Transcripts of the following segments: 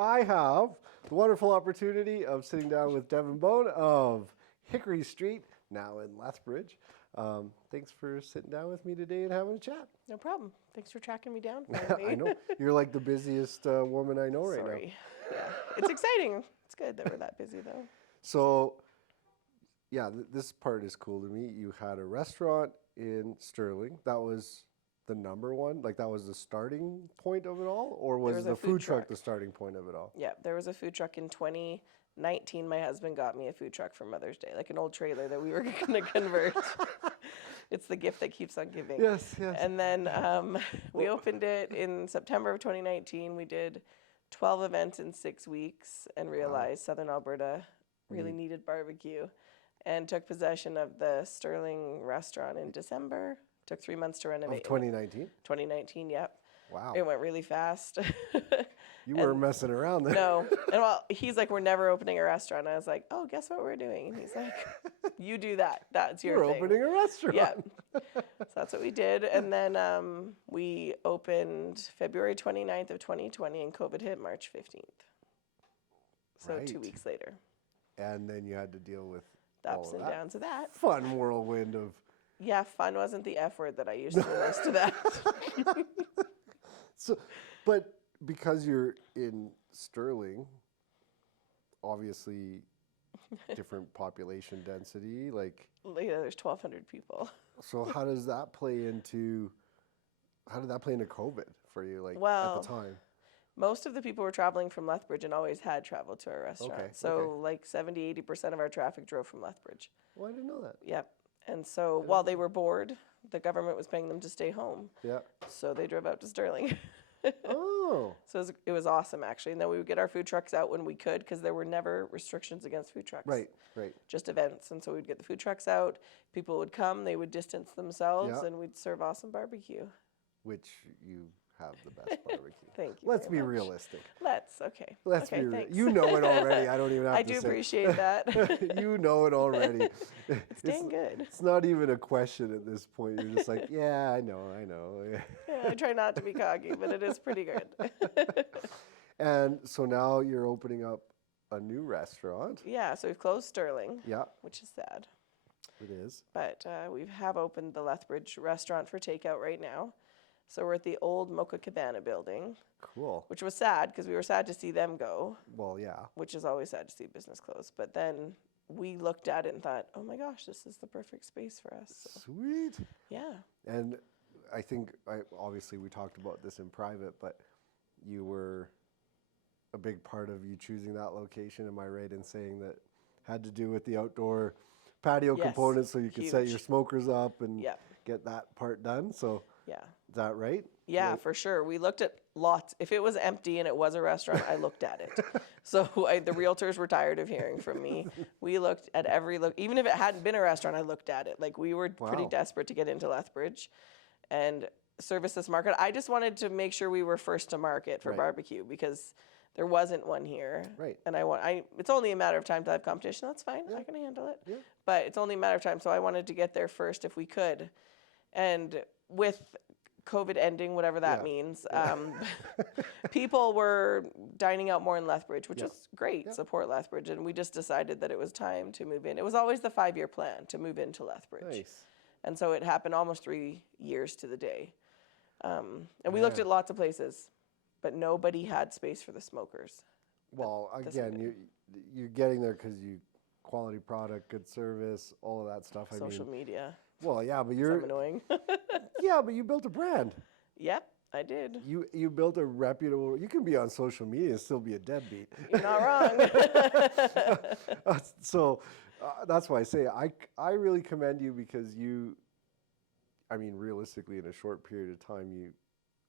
I have the wonderful opportunity of sitting down with Devynn Bohn of Hickory Street, now in Lethbridge. Thanks for sitting down with me today and having a chat. No problem. Thanks for tracking me down. I know. You're like the busiest woman I know right now. Sorry. Yeah. It's exciting. It's good that we're that busy, though. So, yeah, this part is cool to me. You had a restaurant in Sterling. That was the number one? Like that was the starting point of it all? Or was the food truck the starting point of it all? Yeah, there was a food truck in 2019. My husband got me a food truck for Mother's Day, like an old trailer that we were going to convert. It's the gift that keeps on giving. Yes, yes. And then we opened it in September of 2019. We did 12 events in 6 weeks and realized Southern Alberta really needed barbecue, and took possession of the Sterling restaurant in December. Took 3 months to renovate. Of 2019? 2019, yep. Wow. It went really fast. You weren't messing around then. No. And well, he's like, we're never opening a restaurant. I was like, oh, guess what we're doing? And he's like, you do that. That's your You're thing. opening a restaurant. Yeah. So that's what we did. And then we opened February 29th of 2020, and COVID hit March 15th. So Right. 2 weeks later. And then you had to deal with The all ups of and that downs of that. fun whirlwind of... Yeah, fun wasn't the F word that I used for most of that. So, but because you're in Sterling, obviously different population density, like... Yeah, there's 1,200 people. So how does that play into... How did that play into COVID for you, like, at Well, the time? Most of the people were traveling from Lethbridge and always had traveled to our restaurant. Okay, So okay. like 70-80% of our traffic drove from Lethbridge. Well, I didn't know that. Yep. And so while they were bored, the government was paying them to stay home. Yeah. So they drove out to Sterling. Oh. So it was awesome, actually. And then we would get our food trucks out when we could, because there were never restrictions against food trucks. Right, right. Just events. And so we'd get the food trucks out. People would come. They would distance themselves, Yeah. and we'd serve awesome barbecue. Which you have the best barbecue. Thank you. Let's very be much. realistic. Okay. Let's okay, be real. thanks. You know it already. I don't even have I to do say. appreciate that. You know it already. It's dang good. It's not even a question at this point. You're just like, yeah, I know. Yeah, I try not to be cocky, but it is pretty good. And so now you're opening up a new restaurant. Yeah, so we've closed Sterling, Yeah, which is sad. it is. But we have opened the Lethbridge restaurant for takeout right now. So we're at the old Mocha Cabana building, Cool. which was sad because we were sad to see them go, Well, yeah. which is always sad to see business close. But then we looked at it and thought, oh my gosh, this is the perfect space for us. So, Sweet. yeah. And I think, obviously, we talked about this in private, but you were a big part of you choosing that location. Am I right in saying that had to do with the outdoor patio Yes, components so you could set huge. your smokers up and Yep. get that part done? So Yeah. is that right? Yeah, for sure. We looked at lots. If it was empty and it was a restaurant, I looked at it. So the realtors were tired of hearing from me. We looked at every look. Even if it hadn't been a restaurant, I looked at it. Like we were pretty Wow. desperate to get into Lethbridge and service this market. I just wanted to make sure we were first to market for Right. barbecue because there wasn't one here. Right. And it's only a matter of time to have competition. That's fine. I can handle it. Yeah. But it's only a matter of time. So I wanted to get there first if we could. And with COVID ending, whatever that Yeah. means, people were dining out more in Lethbridge, which was great, support Lethbridge. And we just decided that it was time to move in. It was always the 5-year plan to move into Lethbridge. Nice. And so it happened almost 3 years to the day. And we looked at lots of places, but nobody had space for the smokers. Well, again, you're getting there because you quality product, good service, all of that stuff. Social media. Well, yeah, but I'm annoying. yeah, but you built a brand. Yep, I did. You built a reputable. You can be on social media and still be a deadbeat. You're not wrong. So that's why I say I really commend you because realistically, in a short period of time,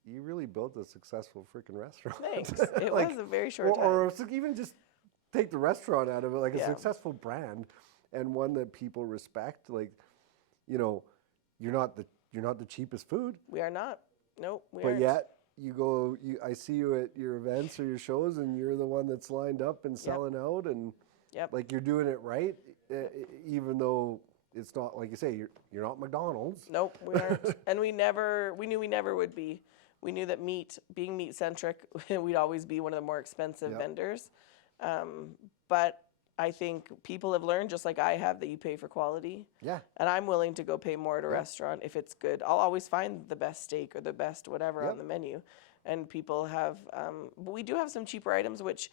you really built a successful freaking restaurant. Thanks. It was a very short time. Or even just take the restaurant out of it, like a Yeah. successful brand and one that people respect. Like, you're not the cheapest food. We are not. Nope, we But aren't. yet, I see you at your events or your shows, and you're the one that's lined up and selling out, and Yep. like you're doing it right, even though it's not like you say you're not McDonald's. Nope, we aren't. And we knew we never would be. we knew that being meat centric, we'd always be one of the more expensive vendors. But I think people have learned, just like I have, that you pay for quality. Yeah. And I'm willing to go pay more at a restaurant if it's good. I'll always find the best steak or the best whatever on the menu. And people have, but we do have some cheaper items, which,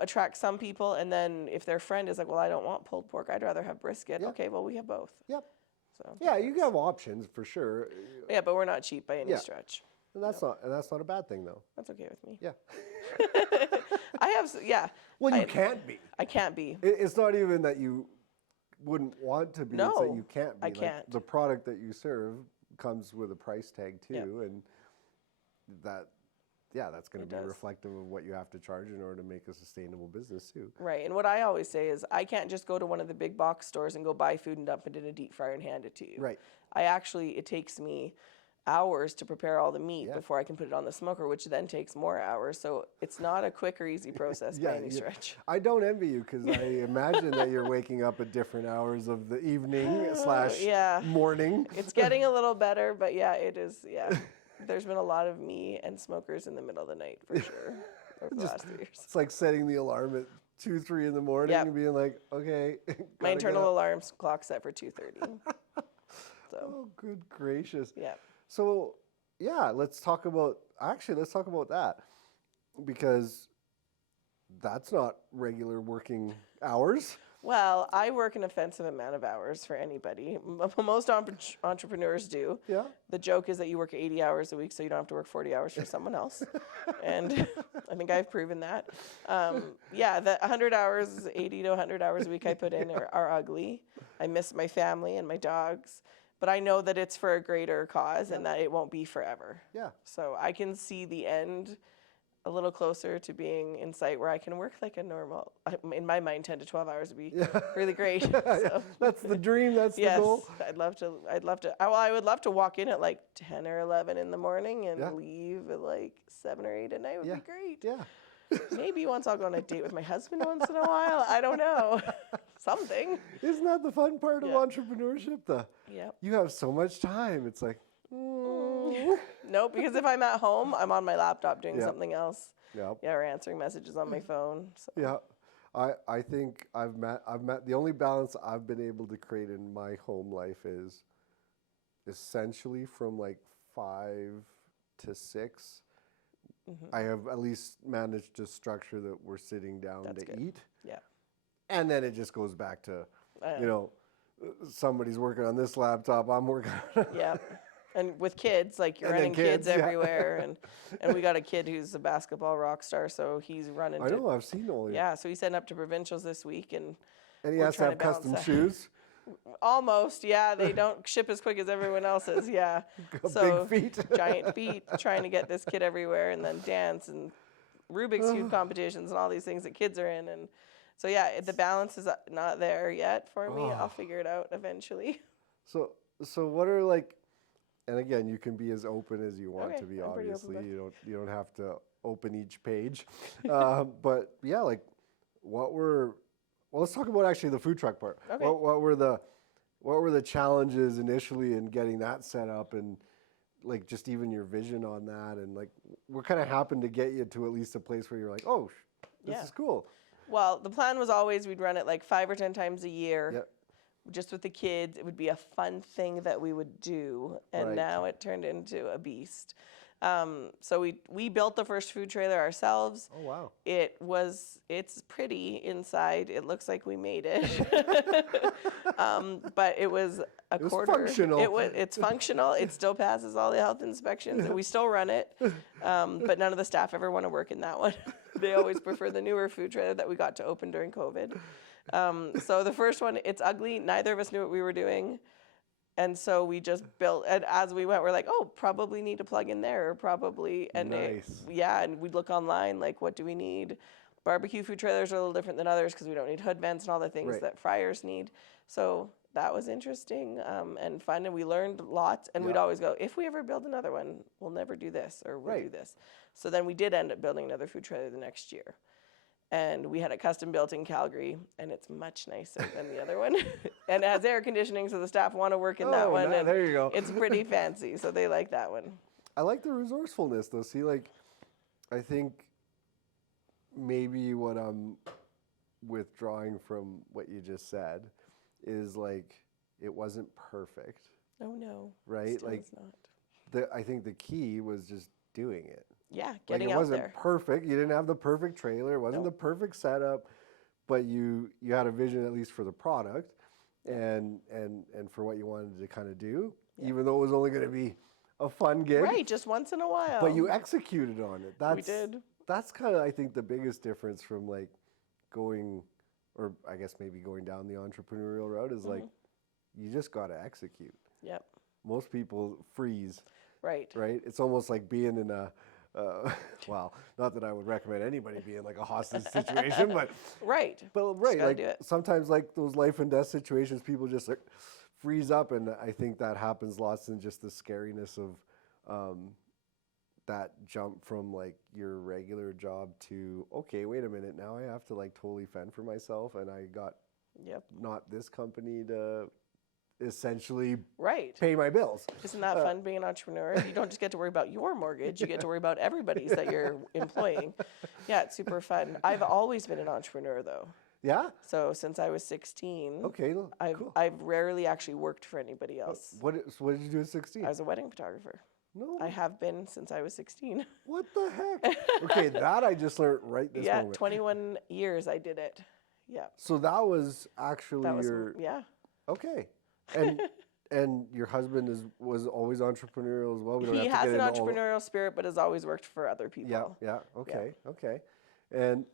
attract some people. And then if their friend is like, well, I don't want pulled pork, I'd rather have brisket. Okay, well, we have both. Yep. So yeah, you can have options for sure. Yeah, but we're not cheap by any stretch. And that's not a bad thing, though. That's okay with me. Yeah. I have, Well, you can't be. I can't be. It's not even that you wouldn't want to be. No, it's that you can't be. I can't. The product that you serve comes with a price tag too, and that's going to be reflective of what you have to charge in order to make a sustainable business too. Right, and what I always say is I can't just go to one of the big box stores and go buy food and dump it in a deep fryer and hand it to you. Right. It takes me hours to prepare all the meat before I can put it on the smoker, which then takes more hours. So it's not a quick or easy process by any stretch. I don't envy you because I imagine that you're waking up at different hours of the evening / morning. It's getting a little better, but it is. Yeah, there's been a lot of me and smokers in the middle of the night for sure over the last 3 years. It's like setting the alarm at 2, 3 in the morning and being like, okay. My internal alarm clock set for 2:30. So. Oh, good gracious. Yeah. So, let's talk about that, because that's not regular working hours. Well, I work an offensive amount of hours for anybody. Most entrepreneurs do. Yeah. The joke is that you work 80 hours a week so you don't have to work 40 hours for someone else. And I think I've proven that. The 100 hours, 80 to 100 hours a week I put in are ugly. I miss my family and my dogs. But I know that it's for a greater cause and that it won't be forever. Yeah. So I can see the end a little closer to being in sight, where I can work like a normal, in my mind, 10 to 12 hours would be really great. So. That's the dream. That's the goal. I'd love to. I would love to walk in at like 10 or 11 in the morning and leave at like 7 or 8 at night. Would be great. Yeah. Maybe once I'll go on a date with my husband once in a while. I don't know. Something. Isn't that the fun part of entrepreneurship? You have so much time. It's like, Nope, because if I'm at home, I'm on my laptop doing something else. Or answering messages on my phone. So. Yeah. I think I've met the only balance I've been able to create in my home life is essentially from like 5 to 6. I have at least managed to structure that we're sitting down to eat. Yeah. And then it just goes back to, somebody's working on this laptop, I'm working on it. Yeah. And with kids, like you're running kids everywhere. And we got a kid who's a basketball rock star, so he's running. I know, I've seen all. Yeah, so he's heading up to provincials this week. And he has to have custom shoes? Almost, yeah. They don't ship as quick as everyone else's, yeah. So big feet. Giant feet, trying to get this kid everywhere, and then dance and Rubik's Cube competitions and all these things that kids are in. And so, the balance is not there yet for me. I'll figure it out eventually. So what are and again, you can be as open as you want to be, obviously. You don't have to open each page. But let's talk about actually the food truck part. Okay. What were the challenges initially in getting that set up, and just even your vision on that, and what kind of happened to get you to at least a place where you're like, oh, this is cool? Well, the plan was always we'd run it 5 or 10 times a year. Yep. Just with the kids. It would be a fun thing that we would do, and now it turned into a beast. So we built the first food trailer ourselves. Oh, wow. It's pretty inside. It looks like we made it. But it was functional. It's functional. It still passes all the health inspections, and we still run it. But none of the staff ever want to work in that one. They always prefer the newer food trailer that we got to open during COVID. So the first one, it's ugly. Neither of us knew what we were doing. And so we just built, and as we went, we're like, oh, probably need to plug in there, probably. And nice. And we'd look online, what do we need? Barbecue food trailers are a little different than others because we don't need hood vents and all the things that fryers need. So that was interesting and fun, and we learned lots. And we'd always go, if we ever build another one, we'll never do this, or we'll do this. So then we did end up building another food trailer the next year. And we had it custom built in Calgary, and it's much nicer than the other one. And it has air conditioning, so the staff want to work in that one. There you go. It's pretty fancy, so they like that one. I like the resourcefulness though. See, like, I think maybe what I'm withdrawing from what you just said is like, it wasn't perfect. Oh no. Right? Still Like, is not. I think the key was just doing it. Yeah, Like, getting it out wasn't there. perfect. You didn't have the perfect trailer. It wasn't the perfect setup, but you had a vision at least for the product and for what you wanted to kind of do, even though it was only going to be a fun gig. Right, just once in a while. But you executed on it. We did. That's kind of, I think, the biggest difference from like going, or I guess maybe going down the entrepreneurial route is like, you just got to execute. Yep. Most people freeze. Right. Right? It's almost like being in a, well, not that I would recommend anybody be in like a hostage situation, but right. Like do sometimes like those life and death situations, people just like freeze up, and I think that happens lots in just the scariness of that jump from like your regular job to, okay, wait a minute, now I have to like totally fend for myself, and I got not this company to essentially pay my bills. Isn't that fun being an entrepreneur? You don't just get to worry about your mortgage, you get to worry about everybody's that you're employing. Yeah, it's super fun. I've always been an entrepreneur though. Yeah? So since I was 16, cool. I've rarely actually worked for anybody else. What did you do at 16? I was a wedding photographer. No. I have been since I was 16. What the heck? Okay, that I just learned right this moment. 21 years I did it. Yeah. So that was actually your... Yeah. Okay. And your husband was always entrepreneurial as well? He has an entrepreneurial spirit, but has always worked for other people. Yeah. Okay. And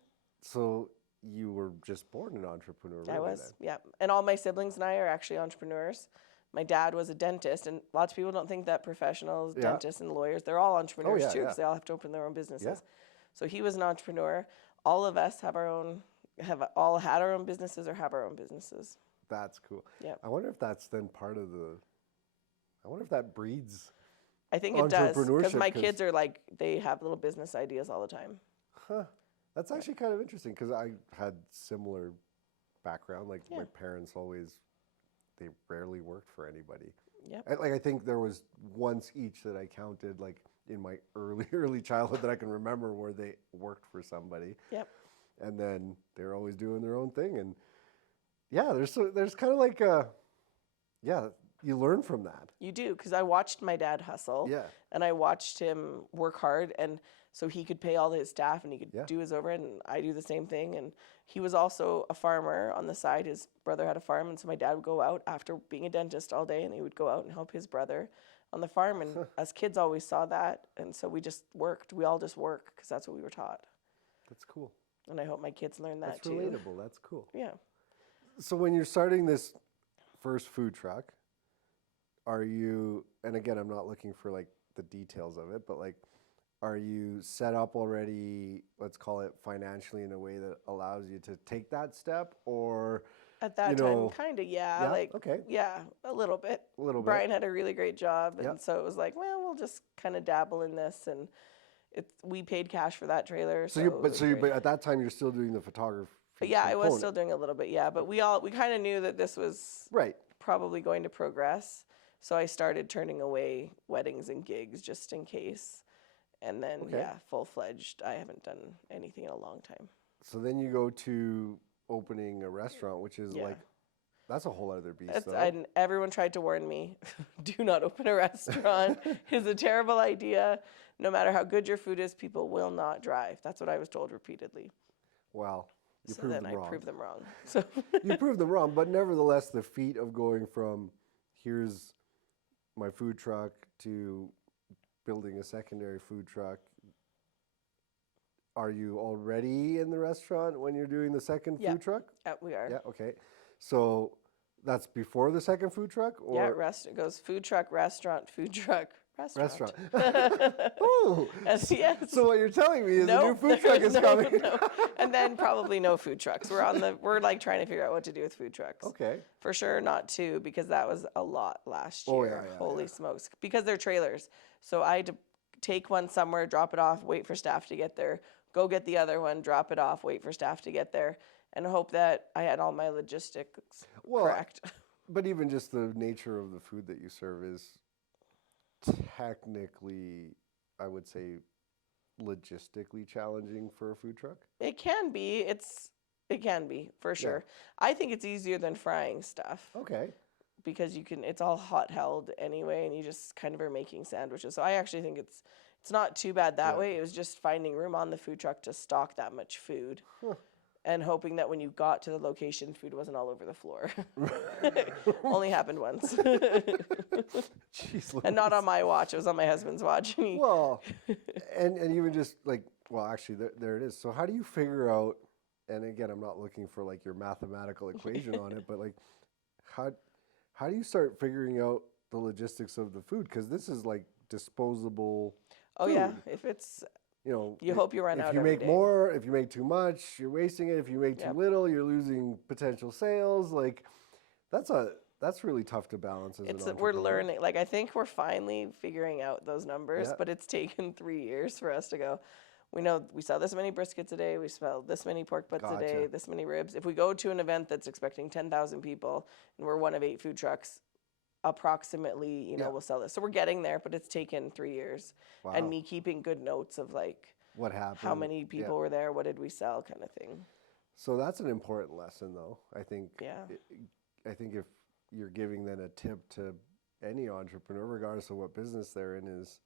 so you were just born an entrepreneur, really? I was, yeah. And all my siblings and I are actually entrepreneurs. My dad was a dentist, and lots of people don't think that professionals, dentists and lawyers, they're all entrepreneurs too, because they all have to open their own businesses. Yeah. So he was an entrepreneur. All of us have all had our own businesses or have our own businesses. That's cool. Yeah. I wonder if that's then part of I wonder if that breeds I think it does, because my kids are like, they have little business ideas all the time. Huh. That's actually kind of interesting, because I had similar background. Like my parents they rarely worked for anybody. Yep. I think there was once each that I counted like in my early childhood that I can remember where they worked for somebody. Yep. And then they're always doing their own thing, and there's kind of like you learn from that. You do, because I watched my dad hustle. Yeah. And I watched him work hard, and so he could pay all his staff and he could do his overhead, and I do the same thing. And he was also a farmer on the side. His brother had a farm, and so my dad would go out after being a dentist all day, and he would go out and help his brother on the farm. And as kids always saw that, and so we just worked. We all just work because that's what we were taught. That's cool. And I hope my kids learn that too. That's relatable. That's cool. Yeah. So when you're starting this first food truck, are you, and again, I'm not looking for like the details of it, but like, are you set up already, let's call it financially, in a way that allows you to take that step? Or at that time, kind of, yeah. Like, okay. Yeah, a little bit. Brian had a really great job, and so it was like, well, we'll just kind of dabble in this, and we paid cash for that trailer. But at that time, you're still doing the photography. But yeah, I was still doing a little bit, yeah. But we kind of knew that this was probably going to progress. So I started turning away weddings and gigs just in case. And then, full-fledged, I haven't done anything in a long time. So then you go to opening a restaurant, which is like, that's a whole other beast. And everyone tried to warn me, do not open a restaurant. It's a terrible idea. No matter how good your food is, people will not drive. That's what I was told repeatedly. Wow. So then I proved them wrong. So you proved them wrong, but nevertheless, the feat of going from here's my food truck to building a secondary food truck. Are you already in the restaurant when you're doing the second food truck? Yeah, we are. Yeah, okay. So that's before the second food truck? Or? Yeah, it goes food truck, restaurant, food truck, restaurant. Ooh. Yes. So what you're telling me is a new food truck is coming. No. And then probably no food trucks. We're like trying to figure out what to do with food trucks. Okay. For sure not two, because that was a lot last year. Oh, yeah, Holy smokes. Because they're trailers. So I had to take one somewhere, drop it off, wait for staff to get there, go get the other one, drop it off, wait for staff to get there, and hope that I had all my logistics correct. But even just the nature of the food that you serve is technically, I would say, logistically challenging for a food truck? It can be. It can be for sure. I think it's easier than frying stuff. Okay. Because it's all hot held anyway, and you just kind of are making sandwiches. So I actually think it's not too bad that way. It was just finding room on the food truck to stock that much food. And hoping that when you got to the location, food wasn't all over the floor. Only happened once. Jeez, and not on my watch. It was on my husband's watch. Well, and even just like, well, actually, there it is. So how do you figure out, and again, I'm not looking for like your mathematical equation on it, but like how do you start figuring out the logistics of the food? Because this is like disposable food. Yeah. If it's... You hope you run out. If you make more, if you make too much, you're wasting it. If you make too little, you're losing potential sales. Like, that's really tough to balance as an entrepreneur. We're learning. Like, I think we're finally figuring out those numbers, but it's taken 3 years for us to go. We know we sell this many briskets a day. We sell this many pork butts a day. This many ribs. If we go to an event that's expecting 10,000 people, and we're one of 8 food trucks, approximately, we'll sell this. So we're getting there, but it's taken 3 years. Wow. And me keeping good notes of like what happened, how many people were there, what did we sell, kind of thing. So that's an important lesson, though. I think. Yeah. I think if you're giving then a tip to any entrepreneur, regardless of what business they're in, is.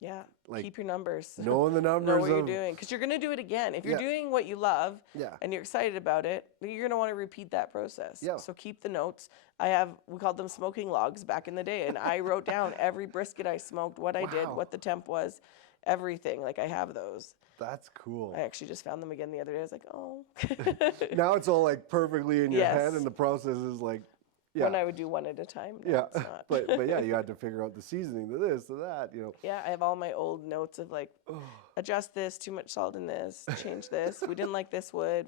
Yeah, like, keep your numbers. Knowing the numbers. Know what you're doing, because you're going to do it again. If you're doing what you love and you're excited about it, you're going to want to repeat that process. Yeah. So keep the notes. We called them smoking logs back in the day, and I wrote down every brisket I smoked, what I did, what the temp was, everything. Like, I have those. That's cool. I actually just found them again the other day. I was like, oh. Now it's all like perfectly in your head, and the process is like. Yeah. When I would do one at a time. No, it's not. but yeah, you had to figure out the seasoning to this, to that, Yeah, I have all my old notes of like, adjust this, too much salt in this, change this. We didn't like this wood.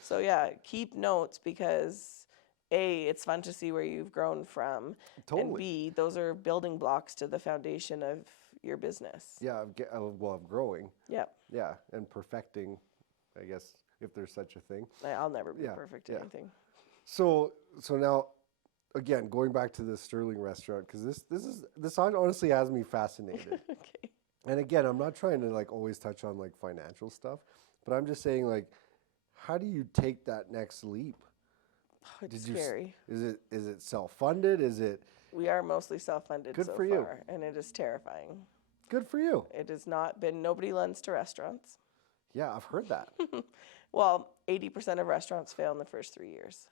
So yeah, keep notes because A, it's fun to see where you've grown from. Totally. And B, those are building blocks to the foundation of your business. Yeah, of growing. Yeah. Yeah, and perfecting, I guess, if there's such a thing. I'll never be perfect at anything. So now, again, going back to the Sterling restaurant, because this honestly has me fascinated. Okay. And again, I'm not trying to like always touch on like financial stuff, but I'm just saying like, how do you take that next leap? Oh, it's scary. Is it self-funded? Is it? We are mostly self-funded so far, and it is terrifying. Good for you. It has not been. Nobody lends to restaurants. Yeah, I've heard that. Well, 80% of restaurants fail in the first 3 years.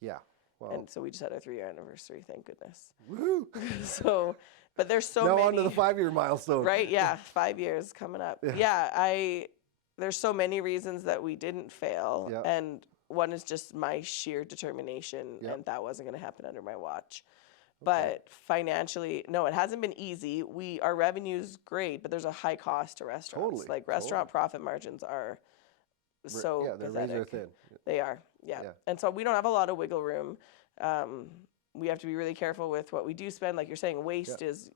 Yeah. Well, and so we just had our 3-year anniversary, thank goodness. Woohoo! But there's so many. Now on to the 5-year milestone. Right, yeah, 5 years coming up. There's so many reasons that we didn't fail. Yep. And one is just my sheer determination, and that wasn't going to happen under my watch. But financially, no, it hasn't been easy. Our revenue's great, but there's a high cost to restaurants. Totally. Like restaurant profit margins are so they're pathetic. razor thin. They are, yeah. And so we don't have a lot of wiggle room. We have to be really careful with what we do spend. Like you're saying, waste is,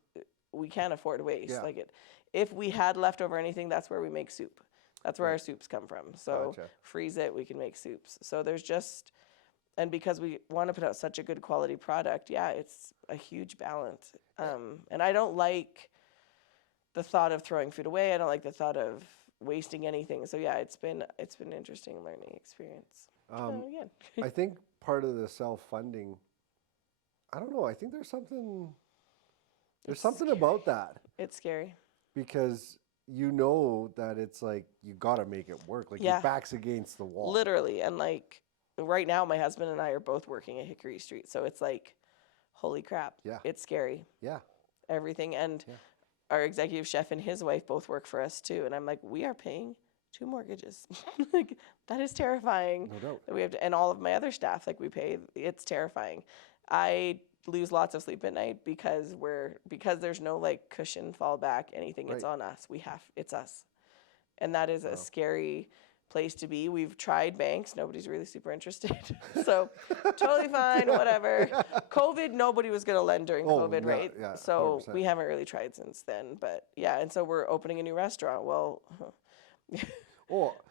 we can't afford waste. Yeah. Like if we had leftover anything, that's where we make soup. That's where our soups come from. So freeze it, we can make soups. So there's just, and because we want to put out such a good quality product, it's a huge balance. And I don't like the thought of throwing food away. I don't like the thought of wasting anything. So it's been an interesting learning experience. I think part of the self-funding, I don't know, I think there's something about that. It's scary. Because that it's like, you got to make it work. Like your back's against the wall. Literally. And like right now, my husband and I are both working at Hickory Street. So it's like, holy crap. Yeah. It's scary. Yeah. Everything. And our executive chef and his wife both work for us too. And I'm like, we are paying 2 mortgages. Like that is terrifying. No doubt. That we have to, and all of my other staff, like we pay, it's terrifying. I lose lots of sleep at night because there's no like cushion, fallback, anything. It's on us. It's us. And that is a scary place to be. We've tried banks. Nobody's really super interested. So totally fine, whatever. COVID, nobody was going to lend during COVID, right? Yeah, so 100%. we haven't really tried since then. But and so we're opening a new restaurant. Well,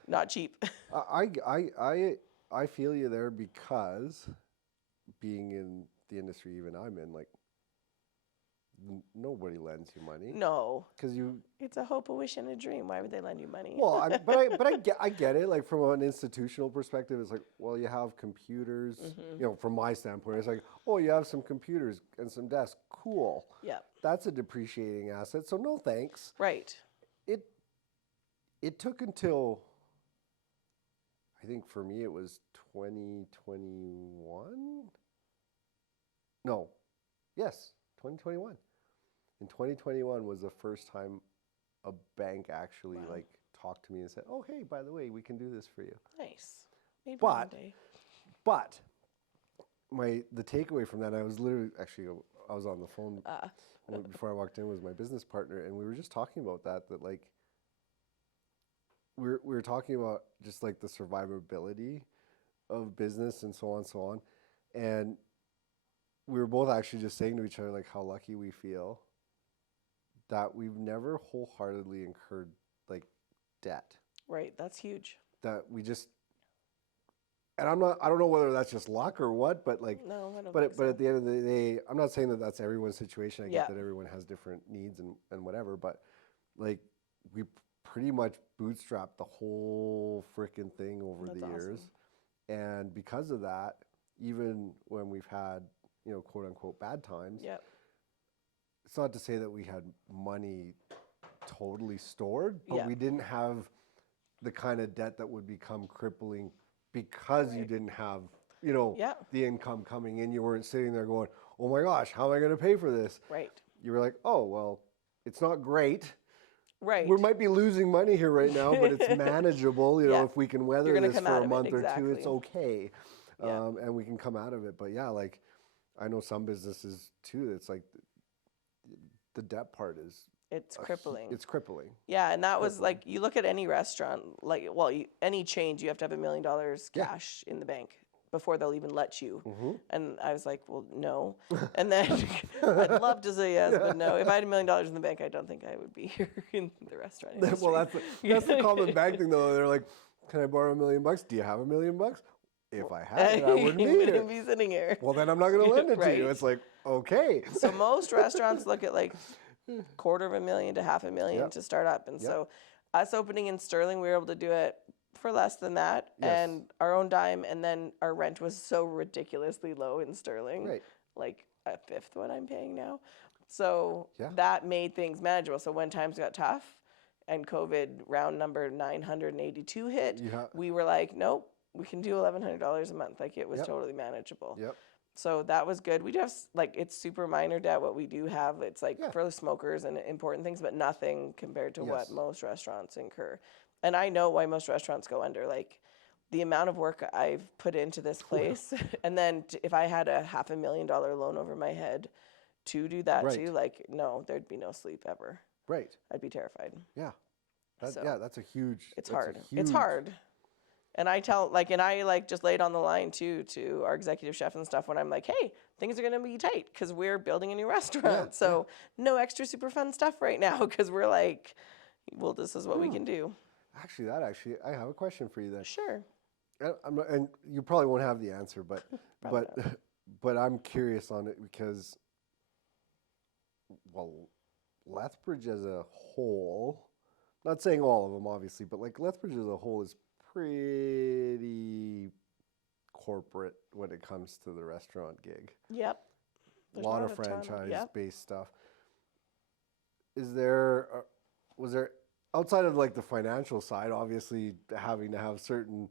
not cheap. I feel you there because being in the industry even I'm in, like nobody lends you money. No. Because It's a hope, a wish, and a dream. Why would they lend you money? Well, I get it. Like from an institutional perspective, it's like, well, you have computers. You know, from my standpoint, it's like, oh, you have some computers and some desks. Cool. Yeah. That's a depreciating asset. So no thanks. Right. It took until, I think for me it was 2021. No. Yes, 2021. In 2021 was the first time a bank actually like talked to me and said, "Oh, hey, by the way, we can do this for you." Nice. Maybe one day. But the takeaway from that, I was on the phone before I walked in with my business partner, and we were just talking about that like we were talking about just like the survivability of business and so on, and we were both actually just saying to each other like how lucky we feel that we've never wholeheartedly incurred like debt. Right, that's huge. That we just, and I don't know whether that's just luck or what, but like, no, I don't but think so. at the end of the day, I'm not saying that that's everyone's situation. I get that everyone has different needs and whatever, but like we pretty much bootstrapped the whole freaking thing over the years. And because of that, even when we've had, you know, quote unquote bad times, it's not to say that we had money totally stored, but we didn't have the kind of debt that would become crippling because you didn't have, you know, the income coming in. You weren't sitting there going, oh my gosh, how am I going to pay for this? Right. You were like, oh, well, it's not great. Right. We might be losing money here right now, but it's manageable. You know, if we can weather this for a month or two, it's okay. And we can come out of it. But yeah, like I know some businesses too, it's like the debt part is it's crippling. It's crippling. Yeah, and that was like, you look at any restaurant, like, well, any change, you have to have $1 million cash in the bank before they'll even let you. And I was like, well, no. And then I'd love to say yes, but no. If I had $1 million in the bank, I don't think I would be here in the restaurant industry. Well, that's the common bank thing, though. They're like, can I borrow $1 million? Do you have $1 million? If I had it, I wouldn't be here. Be sitting here. Well, then I'm not going to lend it to you. It's like, okay. So most restaurants look at like $250,000 to $500,000 to start up. And so us opening in Sterling, we were able to do it for less than that, and our own dime, and then our rent was so ridiculously low in Sterling, like a fifth what I'm paying now. So that made things manageable. So when times got tough and COVID round number 982 hit, we were like, nope, we can do $1,100 a month. Like it was totally manageable. So that was good. We do have, like, it's super minor debt what we do have. It's like for the smokers and important things, but nothing compared to what most restaurants incur. And I know why most restaurants go under. Like the amount of work I've put into this place, and then if I had a $500,000 loan over my head to do that too, like, no, there'd be no sleep ever. Right. I'd be terrified. Yeah. So that's a huge. It's hard. It's hard. And I tell, like, and I like just laid on the line too to our executive chef and stuff when I'm like, hey, things are going to be tight because we're building a new restaurant. So no extra super fun stuff right now because we're like, well, this is what we can do. Actually, I have a question for you then. Sure. And you probably won't have the answer, but but I'm curious on it because, well, Lethbridge as a whole, not saying all of them obviously, but like Lethbridge as a whole is pretty corporate when it comes to the restaurant gig. Yep. A lot of franchise-based stuff. Was there, outside of like the financial side, obviously having to have certain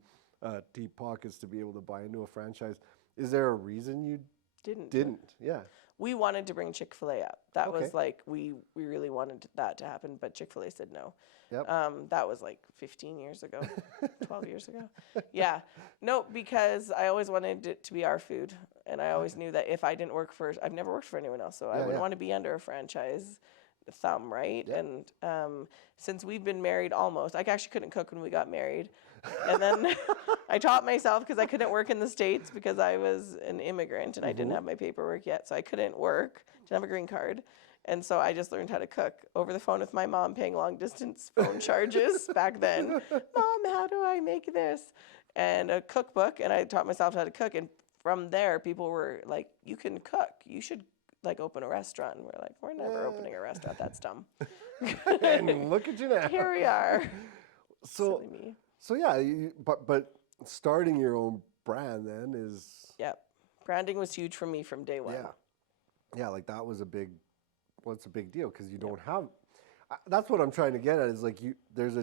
deep pockets to be able to buy into a franchise, is there a reason you didn't? Yeah. We wanted to bring Chick-fil-A up. That was like, we really wanted that to happen, but Chick-fil-A said no. Yep. That was like 15 years ago, 12 years ago. Yeah. No, because I always wanted it to be our food. And I always knew that if I didn't work for, I've never worked for anyone else, so I wouldn't want to be under a franchise thumb, right? Yeah. And since we've been married almost, I actually couldn't cook when we got married. And then I taught myself because I couldn't work in the States because I was an immigrant and I didn't have my paperwork yet. So I couldn't work, didn't have a green card. And so I just learned how to cook over the phone with my mom, paying long distance phone charges back then. Mom, how do I make this? And a cookbook, and I taught myself how to cook. And from there, people were like, you can cook. You should like open a restaurant. And we're like, we're never opening a restaurant. That's dumb. And look at you now. Here we are. So, Silly me. so yeah, but starting your own brand then is Yep. Branding was huge for me from day one. yeah, like that was a big deal because you don't have. That's what I'm trying to get at is like there's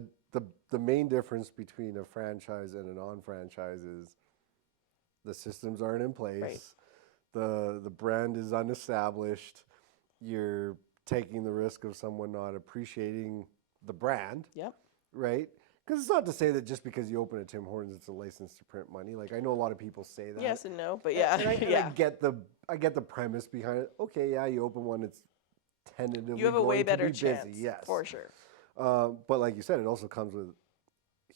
the main difference between a franchise and a non-franchise is the systems aren't in place. Right. The brand is unestablished. You're taking the risk of someone not appreciating the brand. Yep. Right? Because it's not to say that just because you open a Tim Hortons, it's a license to print money. Like I know a lot of people say that. Yes and no, but yeah. And I get the premise behind it. Okay, yeah, you open one, it's tentatively You have a way better to be chance, busy. Yes, for sure. But like you said, it also comes with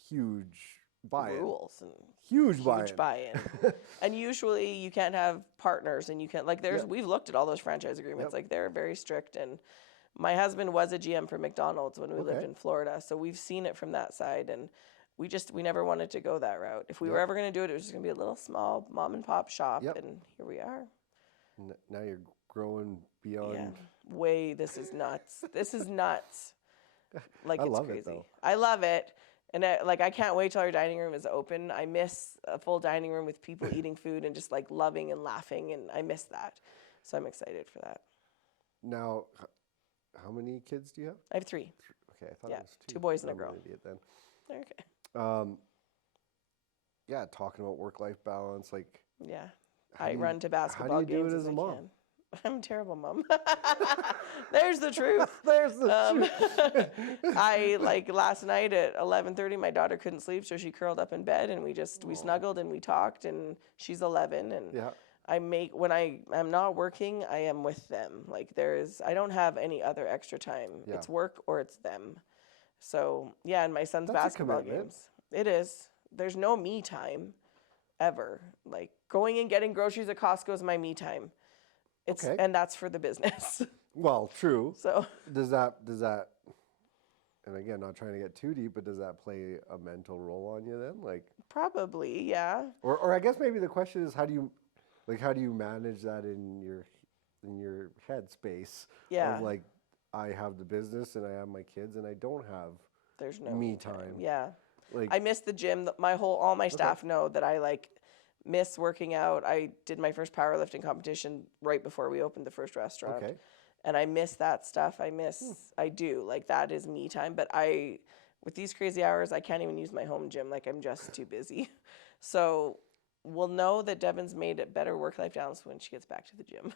huge buy-in. Rules and Huge buy-in. And usually you can't have partners, and you can't we've looked at all those franchise agreements. Like they're very strict. And my husband was a GM for McDonald's when we lived in Florida, so we've seen it from that side. And we never wanted to go that route. If we were ever going to do it, it was just going to be a little small mom and pop shop, and here we are. Now you're growing beyond. Yeah, this is nuts. This is nuts. Like I it's love crazy. it, though. I love it. And I can't wait till our dining room is open. I miss a full dining room with people eating food and just like loving and laughing, and I miss that. So I'm excited for that. Now, how many kids do you have? I have 3. Okay, I thought it was 2. 2 boys and a I'm girl. an idiot then. Okay. Yeah, talking about work-life balance, like. Yeah. I run to basketball how do you games do it as a mom? can. I'm a terrible mom. There's the truth. There's the truth. I last night at 11:30, my daughter couldn't sleep, so she curled up in bed, and we snuggled and we talked. And she's 11, and when I'm not working, I am with them. Like I don't have any other extra time. Yeah. It's work or it's them. So yeah, and my son's That's a basketball commitment. games. It is. There's no me time, ever. Like going and getting groceries at Costco is my me time. And that's for the business. Well, true. So does that, and again, not trying to get too deep, but does that play a mental role on you then? Like probably, yeah. Or I guess maybe the question is how do you manage that in your head space? Yeah. Of like I have the business and I have my kids and I don't have there's no me time. Yeah. Like I miss the gym. All my staff know that I miss working out. I did my first powerlifting competition right before we opened the first restaurant. Okay. And I miss that stuff. I do. Like that is me time. But with these crazy hours, I can't even use my home gym. Like I'm just too busy. So we'll know that Devynn's made a better work-life balance when she gets back to the gym.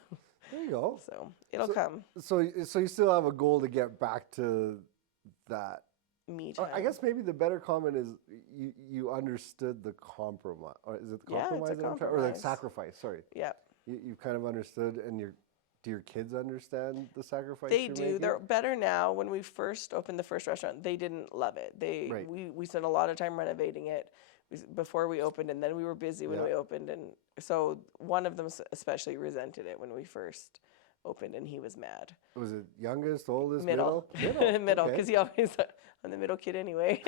There you go. So it'll come. So you still have a goal to get back to that. Me time. I guess maybe the better comment is you understood the compromise. Or is it the compromise? It's a compromise. Or like sacrifice, sorry. Yeah. You kind of understood, and do your kids understand the sacrifice They you're do. making? They're better now. When we first opened the first restaurant, they didn't love it. We spent a lot of time renovating it before we opened, and then we were busy when we opened, and so one of them especially resented it when we first opened, and he was mad. Was it youngest, oldest, middle? Middle, because he always I'm the middle kid anyway.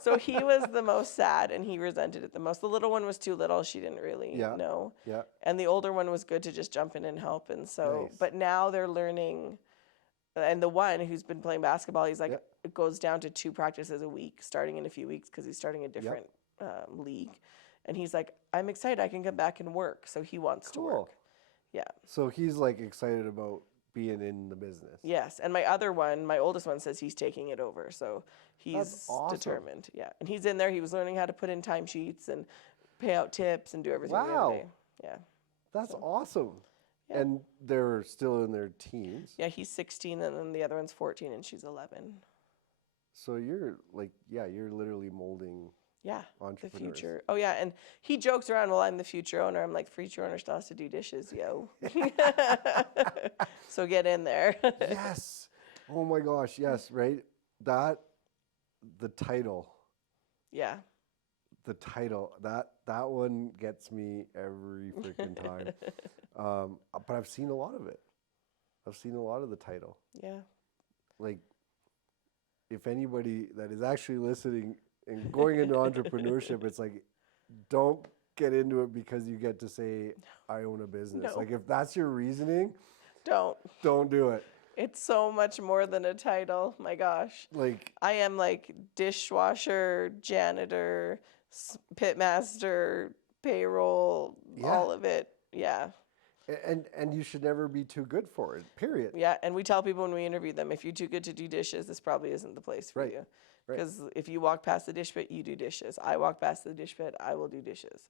So he was the most sad, and he resented it the most. The little one was too little; she didn't really know. Yeah. And the older one was good to just jump in and help, and so. Nice. But now they're learning, and the one who's been playing basketball, he's like it goes down to 2 practices a week, starting in a few weeks because he's starting a different league, and he's like, I'm excited, I can come back and work. So he wants to work. Yeah. So he's like excited about being in the business. Yes, and my oldest one says he's taking it over, so he's That's awesome. determined. Yeah, and he's in there. He was learning how to put in timesheets and pay out tips and do everything. Wow. The other day. Yeah. That's awesome. Yeah. And they're still in their teens. Yeah, he's 16, and then the other one's 14, and she's 11. So you're you're literally molding. Yeah, the entrepreneurs. future. Oh yeah, and he jokes around. Well, I'm the future owner. I'm like, the future owner still has to do dishes, yo. So get in there. Yes. Oh my gosh. Yes. Right. The title. Yeah. The title. That one gets me every freaking time. But I've seen a lot of it. I've seen a lot of the title. Yeah. Like, if anybody that is actually listening and going into entrepreneurship, it's like, don't get into it because you get to say, I own a business. No. Like, if that's your reasoning, Don't. don't do it. It's so much more than a title. My gosh. Like, I am like dishwasher, janitor, pitmaster, payroll, Yeah. all of it. Yeah. and you should never be too good for it, period. Yeah. And we tell people when we interview them, if you're too good to do dishes, this probably isn't the place for Right. you. Right. Because if you walk past the dish pit, you do dishes. I walk past the dish pit, I will do dishes.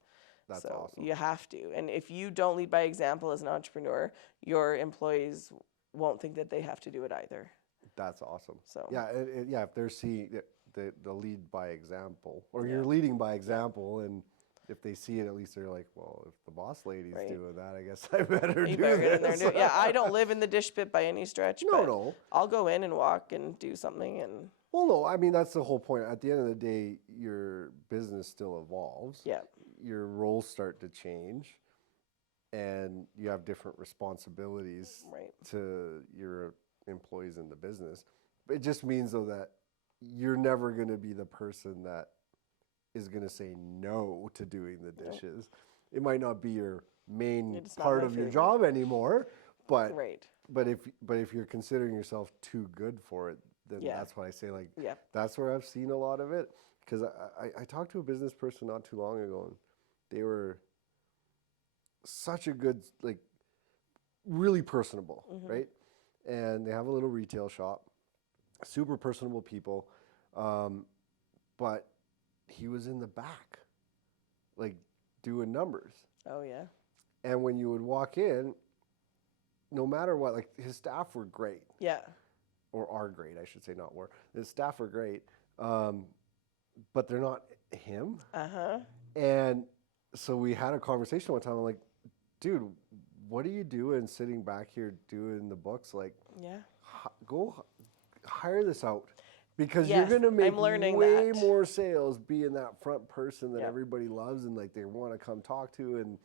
That's So awesome. you have to. And if you don't lead by example as an entrepreneur, your employees won't think that they have to do it either. That's awesome. So Yeah, yeah. If they're seeing the lead by example, or Yeah. you're leading by example, and if they see it, at least they're like, well, if the boss lady's Right. doing that, I guess I better you do better get in there and this. do it. Yeah, I don't live in the dish pit by any stretch. but No. I'll go in and walk and do something. And Well, no. I mean, that's the whole point. At the end of the day, your business still evolves. yeah, Your roles start to change, and you have different responsibilities right. to your employees in the business. It just means, though, that you're never going to be the person that is going to say no to doing the dishes. It might not be your main It's not part my of your favorite. job anymore, but Right. but if you're considering yourself too good for it, then Yeah. that's why I say, like, Yeah. that's where I've seen a lot of it. Because I talked to a business person not too long ago, and they were such a good, like, really personable, Mhm. right? And they have a little retail shop, super personable people, but he was in the back, like, doing numbers. Oh yeah. And when you would walk in, no matter what, like, his staff were great, Yeah. or are great, I should say, not were. His staff are great, but they're not him. Uh-huh. And so we had a conversation one time. I'm like, dude, what are you doing sitting back here doing the books? Like, Yeah. go hire this out, because Yes, you're going to make I'm learning way that. more sales being that front person that Yeah. everybody loves and, like, they want to come talk to and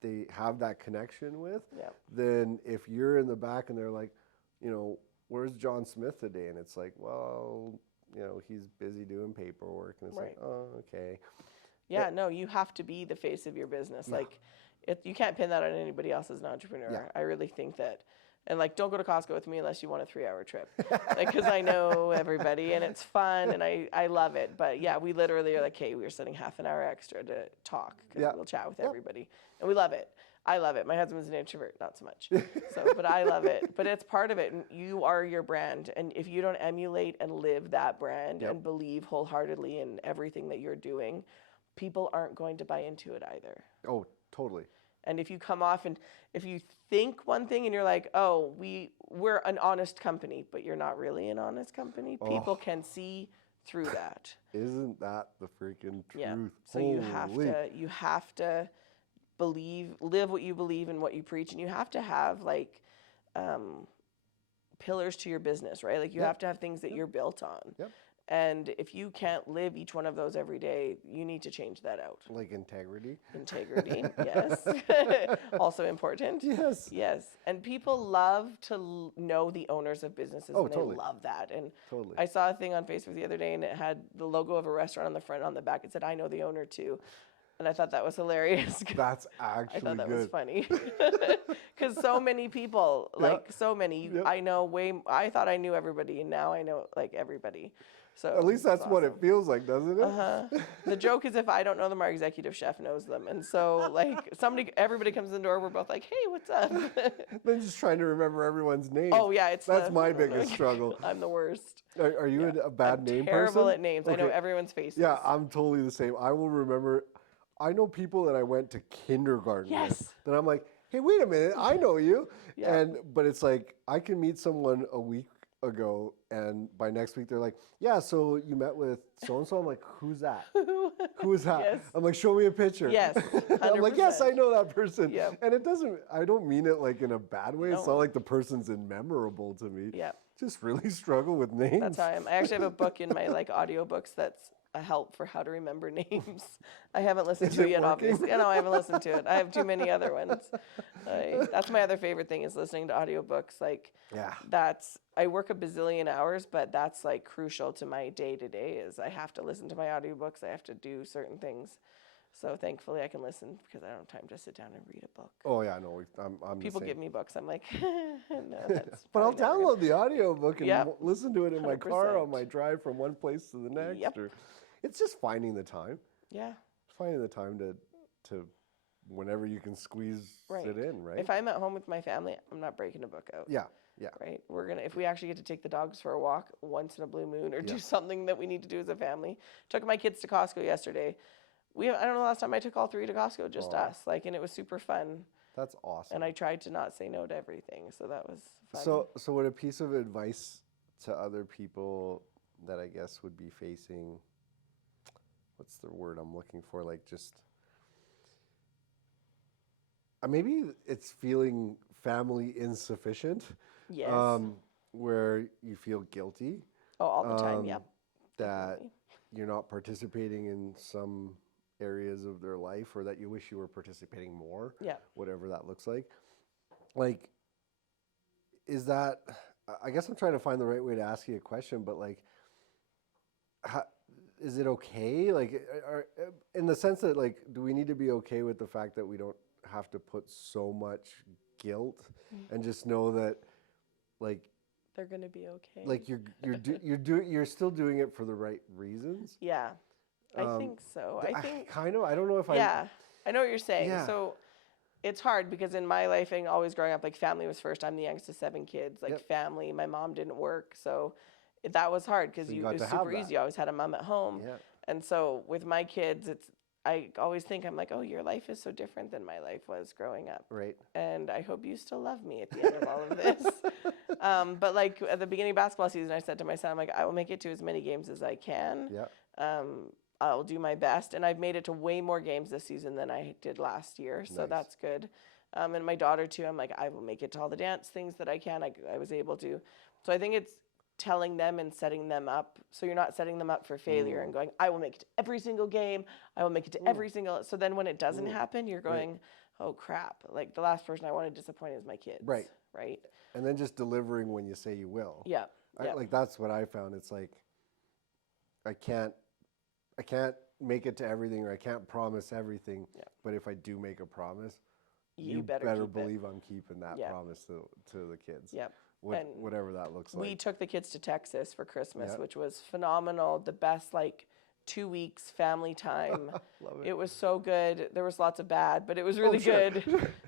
they have that connection with, Yeah. than if you're in the back and they're like, where's John Smith today? And it's like, well, he's busy doing paperwork. And it's Right. like, oh, okay. Yeah, no, you have to be the face of your business. Yeah. Like, you can't pin that on anybody else as an entrepreneur. Yeah. I really think that. And, like, don't go to Costco with me unless you want a 3-hour trip. Like, because I know everybody and it's fun and I love it. But, yeah, we literally are like, hey, we're spending half an hour extra to talk because Yeah. we'll chat with Yep. everybody. And we love it. I love it. My husband's an introvert, not so much. But I love it. But it's part of it. And you are your brand. And if you don't emulate and live that brand Yep. and believe wholeheartedly in everything that you're doing, people aren't going to buy into it either. Oh, totally. And if you come off and if you think one thing and you're like, oh, we're an honest company, but you're not really an honest company, people can see through that. Isn't that the freaking truth? Yeah. So Holy. you have to live what you believe and what you preach, and you have to have like pillars to your business, right? Like you Yep. have to have things that you're built on. Yep. And if you can't live each one of those every day, you need to change that out. Like integrity. Integrity, yes. Also important. Yes. Yes. And people love to know the owners of businesses, Oh, and totally. they love that. And Totally. I saw a thing on Facebook the other day, and it had the logo of a restaurant on the front, on the back. It said, I know the owner too. And I thought that was hilarious. That's I actually thought that good. was funny. Because so many people, like so many, Yep. I know I thought I knew everybody, and now I know like everybody. So At least that's it's what it awesome. feels like, doesn't it? Uh-huh. The joke is if I don't know them, our executive chef knows them. And so like everybody comes in the door, we're both like, hey, what's up? Then just trying to remember everyone's name. Oh yeah, That's my biggest struggle. I'm the worst. Are you a bad I'm name terrible person? at names. I know Okay. everyone's faces. Yeah, I'm totally the same. I will remember. I know people that I went to kindergarten with. Yes. Then I'm like, hey, wait a minute, I know you. Yeah. But it's like I can meet someone a week ago, and by next week they're like, yeah, so you met with so and so. I'm like, who's that? Who is that? Yes. I'm like, show me a picture. Yes, I'm like, yes, I 100%. know that person. Yep. And it doesn't. I don't mean it like in a bad way. It's No. not like the person's immemorable to me. Yeah. Just really struggle with names. That's how I am. I actually have a book in my like audiobooks that's a help for how to remember names. I haven't listened Is to it it yet, working? obviously. No, I haven't listened to it. I have too many other ones. That's my other favorite thing is listening to audiobooks. Like Yeah. I work a bazillion hours, but that's like crucial to my day to day is I have to listen to my audiobooks. I have to do certain things. So thankfully I can listen because I don't have time to sit down and read a book. Oh yeah, no, I'm People the give same. me books. I'm like, no, that's But I'll probably never gonna-" download the audio book and Yep. listen to it in my car on 100%. my drive from one place to the next. Yep. Or it's just finding the time. Yeah. Finding the time to whenever you can squeeze Right. it in, right? If I'm at home with my family, I'm not breaking a book out. Yeah, yeah. Right. If we actually get to take the dogs for a walk once in a blue moon or do something that we need to do as a family. Took my kids to Costco yesterday. I don't know the last time I took all three to Costco, just us. And it was super fun. That's awesome. And I tried to not say no to everything. So that was fun. So what a piece of advice to other people that I guess would be facing, what's the word I'm looking for? Like just, maybe it's feeling family insufficient. Yes. Where you feel guilty. Oh, all the time, yep. That you're not participating in some areas of their life, or that you wish you were participating more. Yeah. Whatever that looks like. Like, is that, I guess I'm trying to find the right way to ask you a question, but like, is it okay? Like, in the sense that, like, do we need to be okay with the fact that we don't have to put so much guilt and just know that, like, they're gonna be okay. like you're still doing it for the right reasons? Yeah, I think so. I think kind of. I don't know if yeah, I know what you're saying. Yeah. So it's hard because in my life and always growing up, like family was first. I'm the youngest of 7 kids. Like family, my mom didn't work, so that was hard because it was super easy. You always had a mom at home, and so with my kids, I always think I'm like, oh, your life is so different than my life was growing up. Right. And I hope you still love me at the end of all of this. But like at the beginning of basketball season, I said to my son, I'm like, I will make it to as many games as I can. Yeah. I'll do my best. And I've made it to way more games this season than I did last year. So that's good. And my daughter too, I'm like, I will make it to all the dance things that I can. I was able to. So I think it's telling them and setting them up so you're not setting them up for failure and going, I will make it to every single game, I will make it to every single, so then when it doesn't happen, you're going, oh crap, like the last person I want to disappoint is my kids. Right. And then just delivering when you say you will. Like that's what I found. It's like I can't make it to everything, or I can't promise everything, but if I do make a promise, you better believe I'm keeping that promise to the kids. Whatever that looks like. We took the kids to Texas for Christmas, which was phenomenal. The best 2 weeks family time. Love it. It was so good. There was lots of bad, but it was really good.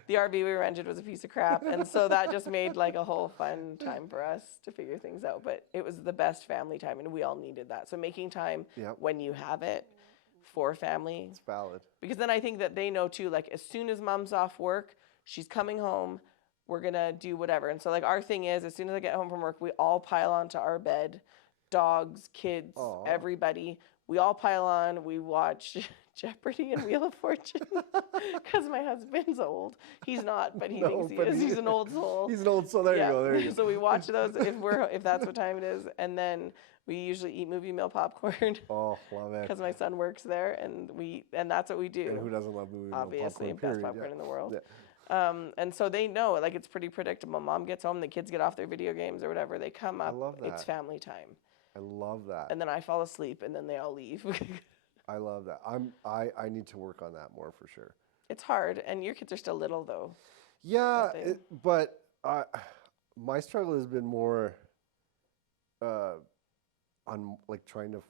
The RV we rented was a piece of crap, and so that just made a whole fun time for us to figure things out. But it was the best family time, and we all needed that. So making time when you have it for family. It's valid. Because then I think that they know too, as soon as mom's off work, she's coming home, we're going to do whatever. And so our thing is, as soon as I get home from work, we all pile onto our bed, dogs, kids, everybody. We all pile on. We watch Jeopardy and Wheel of Fortune because my husband's old. He's not, but he thinks he is. He's an old soul. He's an old soul. There you go. There you go. So we watch those if that's what time it is. And then we usually eat movie meal popcorn. Oh, love it. Because my son works there, and that's what we do. And who doesn't love movie meal popcorn? Obviously, best popcorn in the world. Yeah. And so they know, it's pretty predictable. Mom gets home, the kids get off their video games or whatever. They come up. I love that. It's family time. I love that. And then I fall asleep, and then they all leave. I love that. I need to work on that more for sure. It's hard, and your kids are still little though. Yeah, but my struggle has been more on trying to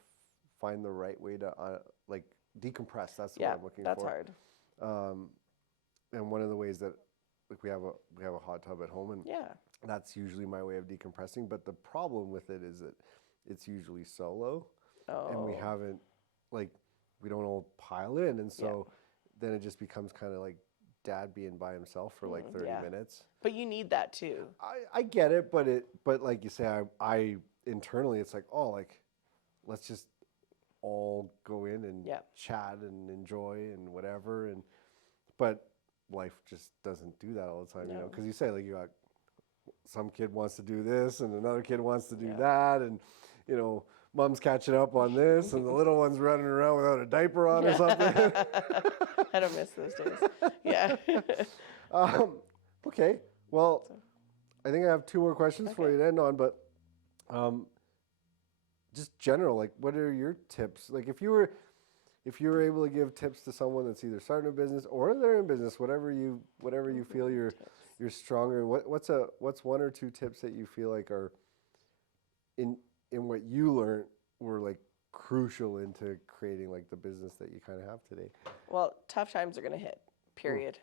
find the right way to decompress. That's what I'm looking for. That's hard. And one of the ways that we have a hot tub at home, and that's usually my way of decompressing. But the problem with it is that it's usually solo, and we haven't we don't all pile in, and so then it just becomes kind of like dad being by himself for 30 minutes. But you need that too. I get it, but like you say, I internally it's let's just all go in and chat and enjoy and whatever, but life just doesn't do that all the time, because you say you got some kid wants to do this and another kid wants to do that, and mom's catching up on this and the little one's running around without a diaper on or something. I don't miss those days. Yeah. Okay. Well, I think I have 2 more questions for you to end on, but just general, what are your tips? If you if you're able to give tips to someone that's either starting a business or they're in business, whatever you feel you're stronger. What's one or two tips that you feel like are in what you learned were like crucial into creating like the business that you kind of have today? Well, tough times are going to hit, period.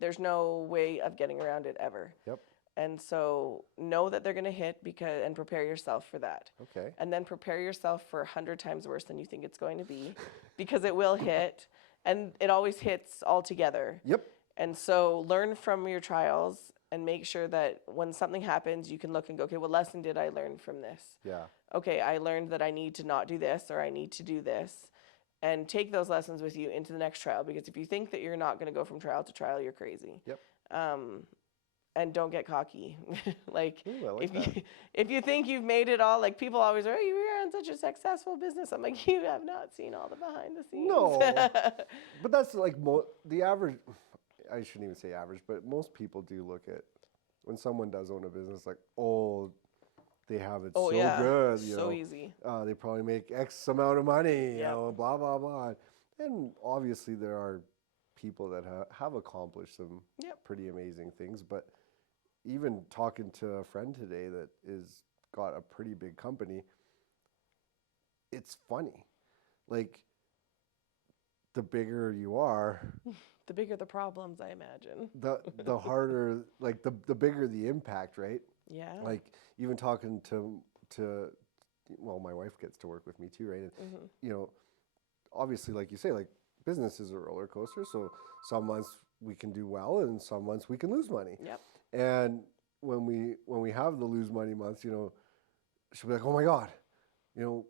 There's no way of getting around it ever. Yep. And so know that they're going to hit and prepare yourself for that. Okay. And then prepare yourself for 100 times worse than you think it's going to be, because it will hit, and it always hits all together. Yep. And so learn from your trials and make sure that when something happens, you can look and go, okay, what lesson did I learn from this? Yeah. Okay, I learned that I need to not do this, or I need to do this. And take those lessons with you into the next trial, because if you think that you're not going to go from trial to trial, you're crazy. Yep. And don't get cocky. Like, Ooh, I like if you think you've made it all, like people always are, oh, you ran such a successful business. I'm like, you have not seen all the behind the scenes. No, but that's like the average. I shouldn't even say average, but most people do look at when someone does own a business like, oh, they have it good. You so know, easy. They probably make X amount of money, you Yep. know, blah, blah, blah. And obviously there are people that have accomplished some pretty amazing things. But even talking to a friend today that is got a pretty big company, it's funny. Like, the bigger you are, the bigger the problems, I imagine. the harder, like the bigger the impact, right? Yeah. Like even talking to well, my wife gets to work with me too, right? And you know, obviously, like you say, like business is a roller coaster. So some months we can do well, and some months we can lose money. Yep. And when we have the lose money months, you know, she'll be like, "Oh my God, you know,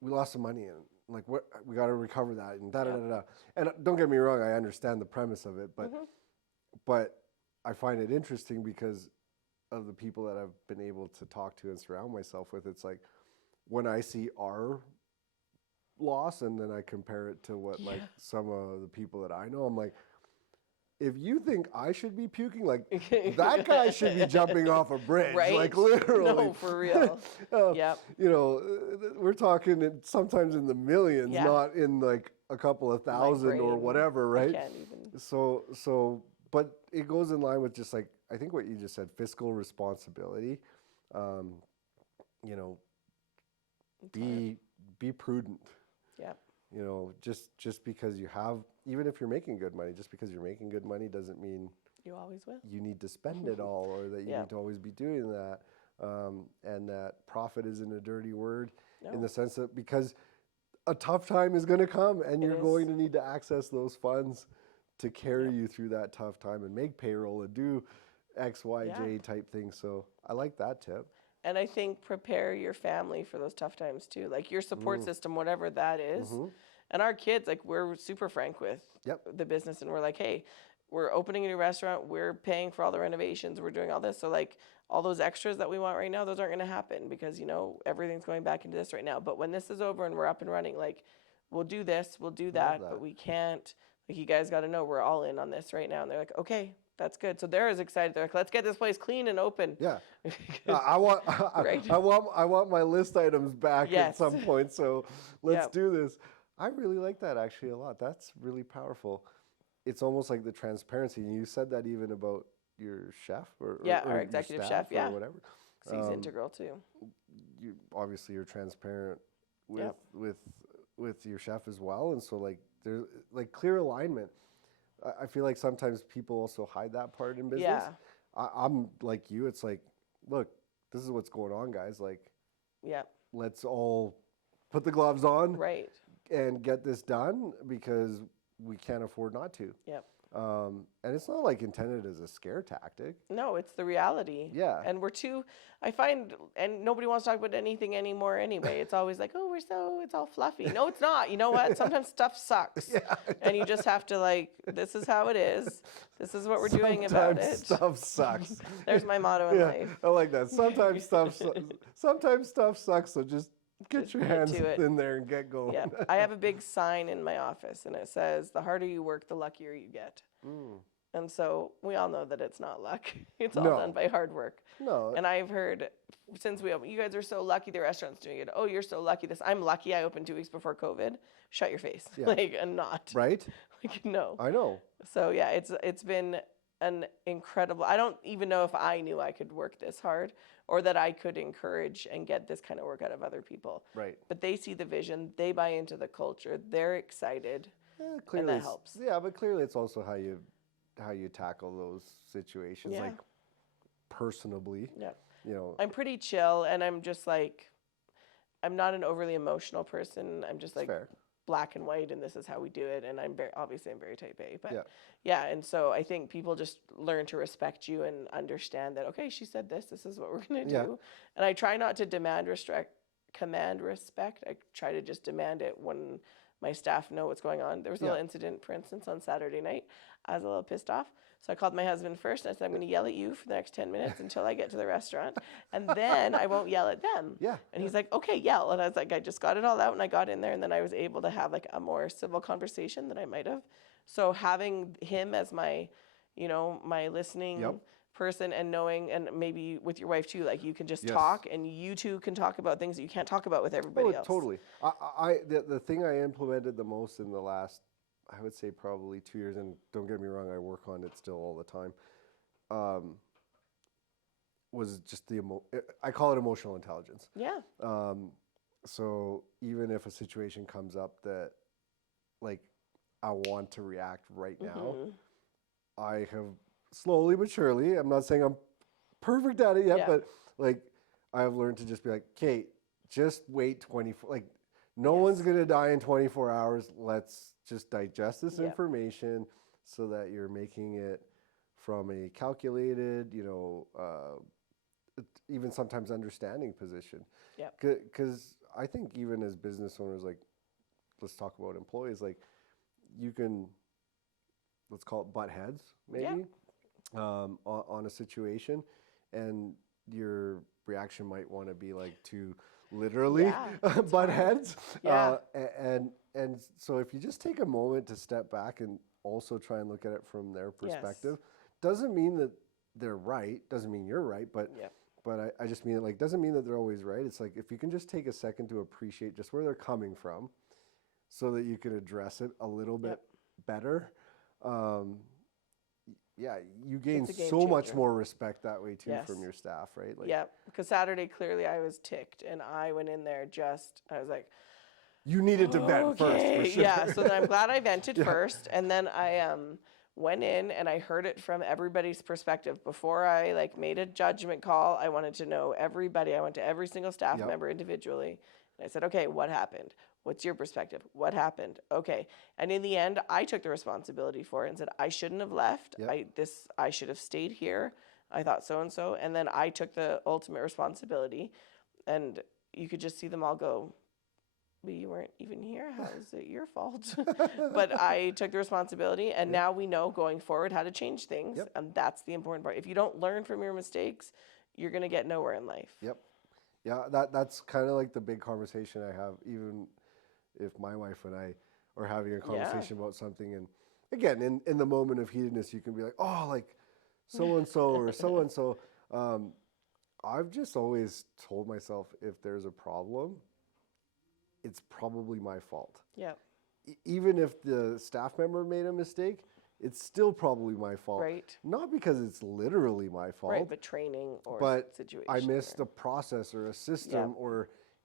we lost some money, and like what we got to recover that." And da da da da. And don't get me wrong, I understand the premise of it, but I find it interesting because of the people that I've been able to talk to and surround myself with. It's like when I see our loss and then I compare it to what like some of the people that I know, I'm like, if you think I should be puking, like that guy should be jumping off a bridge, right? Like literally. No, for real. Yep. You know, we're talking sometimes in the millions, not in like a couple of thousand or whatever, right? I can't even. So, but it goes in line with just like, I think what you just said, fiscal responsibility. You know, be prudent. Yeah. You know, just because you have, even if you're making good money, just because you're making good money doesn't mean you always will. You need to spend it all, or that you need to always be doing that. And that profit isn't a dirty word in the sense that because a tough time is going to come, and you're going to need to access those funds to carry you through that tough time and make payroll and do X, Y, J type things. So I like that tip. And I think prepare your family for those tough times too, like your support system, whatever that is. And our kids, like we're super frank with the business, and we're like, hey, we're opening a new restaurant, we're paying for all the renovations, we're doing all this. So like all those extras that we want right now, those aren't going to happen because, you know, everything's going back into this right now. But when this is over and we're up and running, like we'll do this, we'll do that, but we can't, like you guys got to know we're all in on this right now. And they're like, okay, that's good. So they're as excited. They're like, let's get this place clean and open. Yeah. I want my list items back at some point. So let's do this. I really like that actually a lot. That's really powerful. It's almost like the transparency. And you said that even about your chef or our executive chef, or whatever. He's integral too. You're transparent with your chef as well. And so like there's like clear alignment. I feel like sometimes people also hide that part in business. I'm like you. It's like, look, this is what's going on, guys. Like, let's all put the gloves on, and get this done because we can't afford not to. And it's not like intended as a scare tactic. No, it's the reality. And I find, and nobody wants to talk about anything anymore anyway. It's always like, oh, it's all fluffy. No, it's not. You know what? Sometimes stuff sucks. And you just have to like, this is how it is. This is what we're doing about it. Stuff sucks. There's my motto in life. I like that. Sometimes stuff sucks. So just get your hands in there and get going. I have a big sign in my office, and it says, the harder you work, the luckier you get. And so we all know that it's not luck. It's all No. done by hard work. No. And I've heard since we opened, you guys are so lucky the restaurant's doing it. Oh, you're so lucky this. I'm lucky I opened 2 weeks before COVID. Shut your face. Yeah. Like, and not. Right? Like, no. I know. So yeah, it's been an incredible. I don't even know if I knew I could work this hard or that I could encourage and get this kind of work out of other people. Right. But they see the vision, they buy into the culture, they're excited, Clearly and that helps. Yeah, but clearly it's also how you tackle those situations, Yeah. like personably. Yeah. You know. I'm pretty chill, and I'm just like, I'm not an overly emotional person. I'm just like fair. black and white, and this is how we do it. And I'm very type A. But Yeah. yeah, and so I think people just learn to respect you and understand that, okay, she said this. This is what we're gonna do. Yeah. And I try not to command respect. I try to just demand it when my staff know what's going on. There was a little incident, for instance, on Saturday night. I was a little pissed off. So I called my husband first and I said, I'm going to yell at you for the next 10 minutes until I get to the restaurant. And then I won't yell at them. Yeah. And he's like, okay, yell. And I was like, I just got it all out and I got in there. And then I was able to have like a more civil conversation than I might have. So having him as my, my listening person and knowing, and maybe with your wife too, like you can just talk and you two can talk about things that you can't talk about with everybody else. Totally. The thing I implemented the most in the last, I would say probably 2 years, and don't get me wrong, I work on it still all the time, was just I call it emotional intelligence. Yeah. So even if a situation comes up that like I want to react right now, I have slowly but surely, I'm not saying I'm perfect at it yet, but like I've learned to just be like, Kate, just wait 24, like no one's going to die in 24 hours. Let's just digest this information so that you're making it from a calculated, even sometimes understanding position. Yeah. Because I think even as business owners, like, let's talk about employees, like you can, let's call it butt heads maybe on a situation, and your reaction might want to be like to literally butt heads. And so if you just take a moment to step back and also try and look at it from their perspective, doesn't mean that they're right, doesn't mean you're right, but I just mean it like, doesn't mean that they're always right. It's like, if you can just take a second to appreciate just where they're coming from so that you can address it a little bit better, you gain so much more respect that way too from your staff, right? Like, because Saturday, clearly I was ticked and I went in there I was like, you needed to vent first, for sure. Yeah, so then I'm glad I vented first, and then I went in and I heard it from everybody's perspective. Before I like made a judgment call, I wanted to know everybody. I went to every single staff member individually, and I said, okay, what happened? What's your perspective? What happened? Okay. And in the end, I took the responsibility for it and said, I shouldn't have left. I should have stayed here. I thought so-and-so. And then I took the ultimate responsibility, and you could just see them all go, but you weren't even here. How is it your fault? But I took the responsibility, and now we know going forward how to change things. And that's the important part. If you don't learn from your mistakes, you're going to get nowhere in life. Yeah, that's kind of like the big conversation I have, even if my wife and I are having a conversation about something. And again, in the moment of heatedness, you can be like, oh, like so-and-so or so-and-so. I've just always told myself, if there's a problem, it's probably my fault. Yeah. Even if the staff member made a mistake, it's still probably my fault. Right. Not because it's literally my fault. Right, but training or situation. I missed a process or a system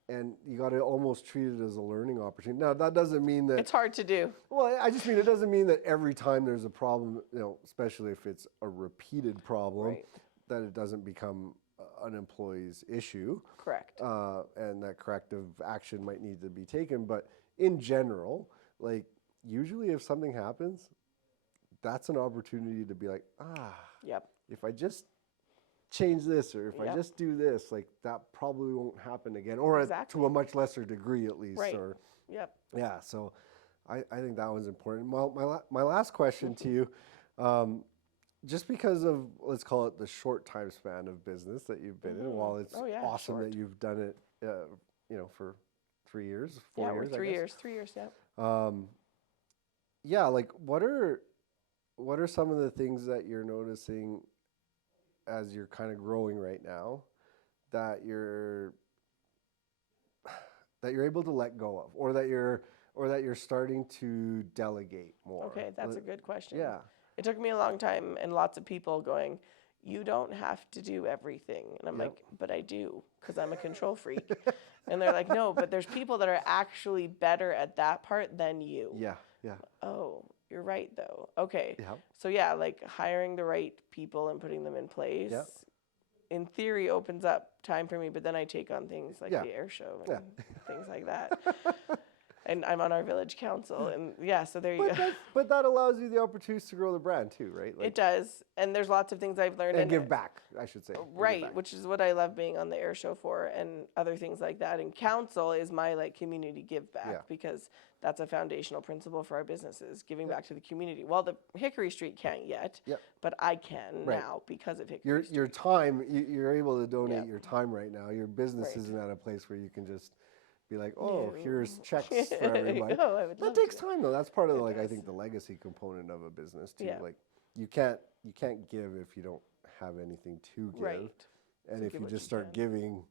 and you got to almost treat it as a learning opportunity. Now, that doesn't mean that... It's hard to do. Well, I just mean it doesn't mean that every time there's a problem, especially if it's a repeated problem, that it doesn't become an employee's issue. Correct. And that corrective action might need to be taken. But in general, like, usually if something happens, that's an opportunity to be like, if I just change this, or if I just do this, like, that probably won't happen again, or to a much lesser degree at least. Right. Or yeah. So I think that one's important. Well, my last question to you, just because of, let's call it the short time span of business that you've been in, while it's awesome that you've done it, for 3 years, 4 years. 3 years. Yeah. Like, what are what are some of the things that you're noticing as you're kind of growing right now that you're able to let go of, or that you're starting to delegate more? Okay, that's a good question. Yeah. It took me a long time and lots of people going, you don't have to do everything. And I'm like, but I do, because I'm a control freak. And they're like, no, but there's people that are actually better at that part than you. Yeah. Oh, you're right, though. Okay. Yeah. So, yeah, like hiring the right people and putting them in place, in theory, opens up time for me. But then I take on things like the air show and things like that. And I'm on our village council, and so there you go. But that allows you the opportunities to grow the brand too, right? It does, and there's lots of things I've learned. And give back, I should say. Right, which is what I love being on the air show for, and other things like that. And council is my community give back, because that's a foundational principle for our businesses, giving back to the community. Well, the Hickory Street can't yet, but I can now because of Hickory Street. Your time, you're able to donate your time right now. Your business isn't at a place where you can just be like, here's checks for everybody. That takes time though. That's part of I think the legacy component of a business too. Like you can't give if you don't have anything to give. Right. And so if you just start giving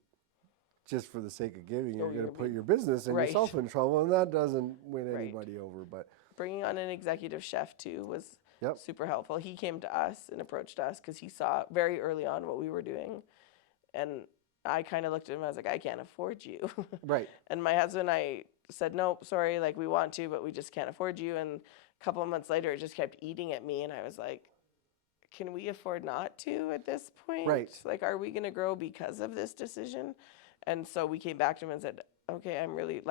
just for the sake of giving, you're going to put your business and yourself in trouble, and that doesn't win anybody over. But bringing on an executive chef too was super helpful. He came to us and approached us because he saw very early on what we were doing, and I kind of looked at him. I was like, I can't afford you. Right. And my husband and I said, nope, sorry, we want to, but we just can't afford you. And a couple of months later, it just kept eating at me. And I was like, can we afford not to at this point? Right. Are we going to grow because of this decision? And so we came back to him and said, okay, I'm really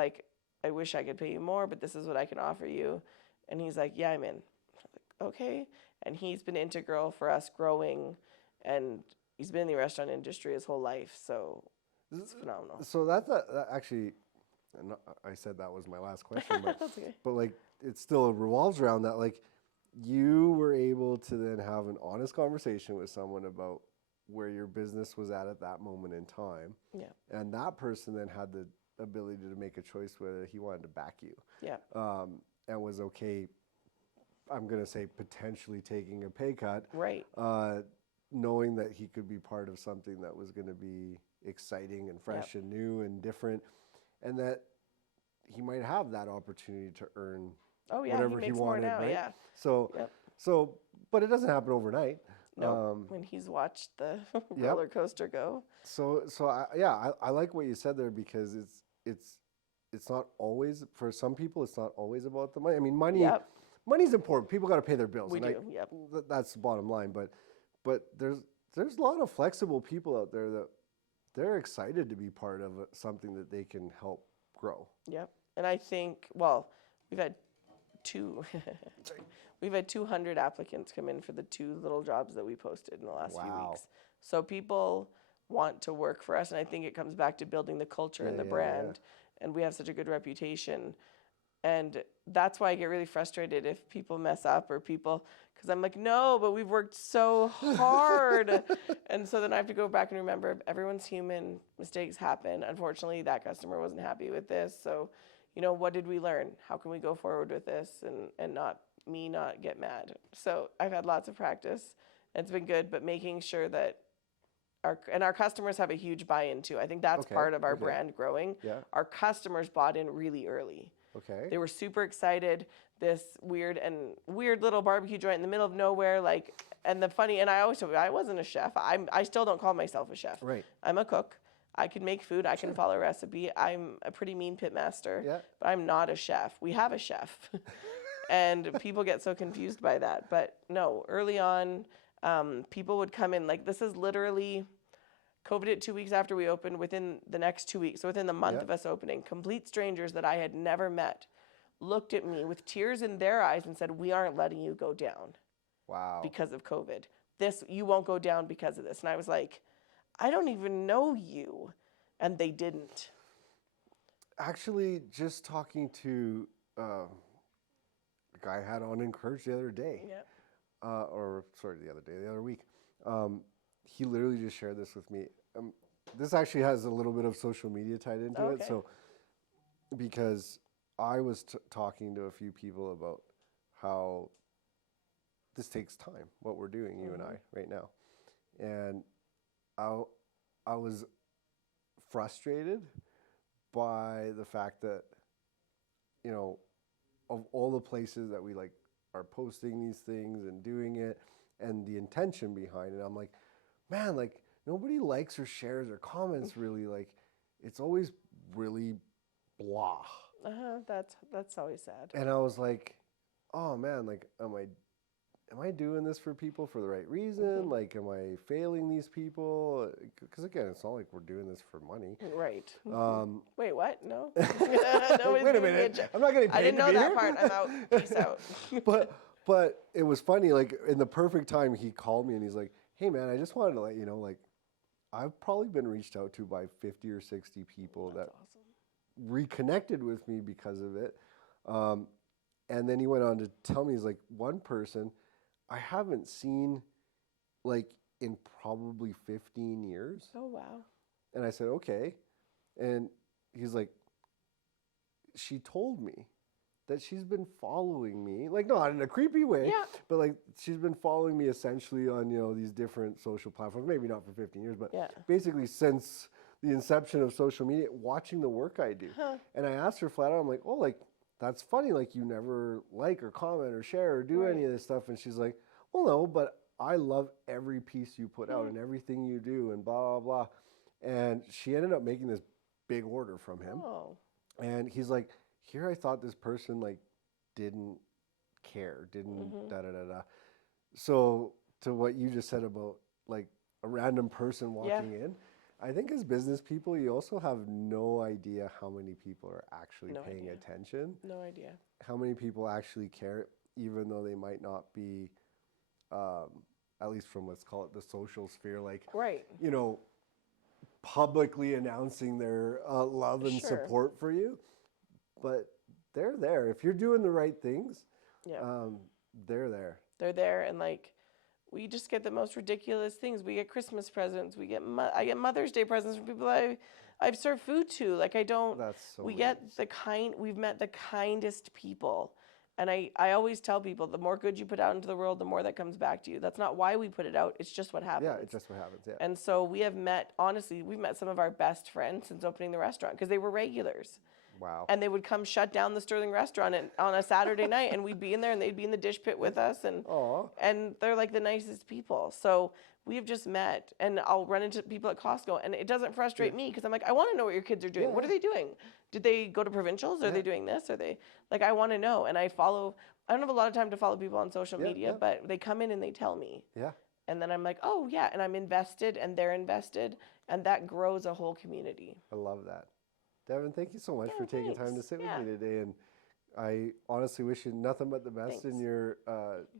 I wish I could pay you more, but this is what I can offer you. And he's like, yeah, I'm in. I was like, okay. And he's been integral for us growing, and he's been in the restaurant industry his whole life, so it's phenomenal. So that actually, and I said that was my last question, but That's okay. But it still revolves around that. You were able to then have an honest conversation with someone about where your business was at that moment in time. Yeah. And that person then had the ability to make a choice whether he wanted to back you. Yeah. And was okay, I'm going to say potentially taking a pay cut. Right. Knowing that he could be part of something that was going to be exciting and fresh and new and different, and that he might have that opportunity to earn whatever he wanted, now, right? So, but it doesn't happen overnight. No, when he's watched the roller coaster go. So I like what you said there, because it's not always, for some people, it's not always about the money. I mean, money's important. People got to pay their bills. We do. That's the bottom line. But there's a lot of flexible people out there that they're excited to be part of something that they can help grow. Yep. And I think, we've had 200 applicants come in for the 2 little jobs that we posted in the last few weeks. So people want to work for us, and I think it comes back to building the culture and the brand. And we have such a good reputation. And that's why I get really frustrated if people mess up, or because I'm like, no, but we've worked so hard. And so then I have to go back and remember, everyone's human, mistakes happen. Unfortunately, that customer wasn't happy with this. So, what did we learn? How can we go forward with this and not get mad? So I've had lots of practice, and it's been good, but making sure that our customers have a huge buy-in too. I think that's part of our brand growing. Yeah. Our customers bought in really early. Okay. They were super excited. This weird little barbecue joint in the middle of nowhere, and I always told you, I wasn't a chef. I still don't call myself a chef. Right. I'm a cook. I can make food. I can follow a recipe. I'm a pretty mean pit master. Yeah. But I'm not a chef. We have a chef. And people get so confused by that. But no, early on, people would come in. This is literally COVID hit 2 weeks after we opened. Within the next 2 weeks, so within the month of us opening, complete strangers that I had never met looked at me with tears in their eyes and said, we aren't letting you go down. Wow. Because of COVID. You won't go down because of this. And I was like, I don't even know you. And they didn't. Actually, just talking to a guy I had on Encourage the other day. Yeah. The other week. He literally just shared this with me. This actually has a little bit of social media tied into it. So, because I was talking to a few people about how this takes time, what we're doing, you and I, right now. And I was frustrated by the fact that, you know, of all the places that we like are posting these things and doing it and the intention behind it, I'm like, man, like nobody likes or shares or comments really. Like it's always really blah. That's always sad. And I was like, oh man, like am I doing this for people for the right reason? Like, am I failing these people? Because again, it's not like we're doing this for money. Right. Wait, what? No. No, wait a minute. I'm not getting paid. I didn't to know be that here. part. I'm out. Peace out. But it was funny. Like in the perfect time, he called me and he's like, "Hey man, I just wanted to let you know, like, I've probably been reached out to by 50 or 60 people that reconnected with me because of it." And then he went on to tell me, he's like, one person I haven't seen like in probably 15 years. Oh, wow. And I said, okay. And he's like, she told me that she's been following me, like not in a creepy way, but like she's been following me essentially on, you know, these different social platforms, maybe not for 15 years, but basically since the inception of social media, watching the work I do. And I asked her flat out, I'm like, oh, like, that's funny. Like you never like or comment or share or do any of this stuff. And she's like, well, no, but I love every piece you put out and everything you do and blah, blah, blah. And she ended up making this big order from him. Oh. And he's like, here I thought this person like didn't care, didn't da da da da. So to what you just said about like a random person walking in, I think as business people, you also have no idea how many people are actually paying attention. No idea. How many people actually care, even though they might not be, at least from let's call it the social sphere, like, you know, publicly announcing their love and support for you. But they're there. If you're doing the right things, they're there. They're there, and like, we just get the most ridiculous things. We get Christmas presents. I get Mother's Day presents from people I've served food to. Like I don't. That's so. We've met the kindest people, and I always tell people the more good you put out into the world, the more that comes back to you. That's not why we put it out. It's just what happens. Yeah, it's just what happens. Yeah. And so we've met some of our best friends since opening the restaurant because they were regulars. Wow. And they would come shut down the Sterling restaurant on a Saturday night, and we'd be in there, and they'd be in the dish pit with us, and they're like the nicest people. So we've just met, and I'll run into people at Costco, and it doesn't frustrate me because I'm like, I want to know what your kids are doing. What are they doing? Did they go to provincials? Are they doing this? Are they like, I want to know, and I don't have a lot of time to follow people on social media, but they come in and they tell me. Yeah. And then I'm like, oh yeah, and I'm invested, and they're invested, and that grows a whole community. I love that. Devynn, thank you so much for taking time to sit with me today. And I honestly wish you nothing but the best in your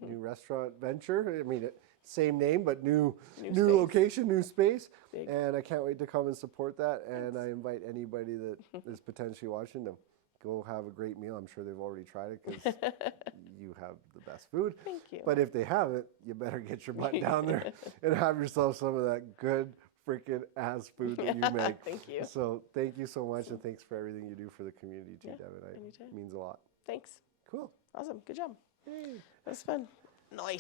new restaurant venture. I mean, same name, but new location, new space. Big. And I can't wait to come and support that. Thanks. And I invite anybody that is potentially watching to go have a great meal. I'm sure they've already tried it because you have the best food. Thank you. But if they haven't, you better get your butt down there and have yourself some of that good freaking ass food that you make. Thank you. So thank you so much, and thanks for everything you do for the community too, Devynn. It means a lot. Thanks. Cool. Awesome. Good job. That was fun. Nice.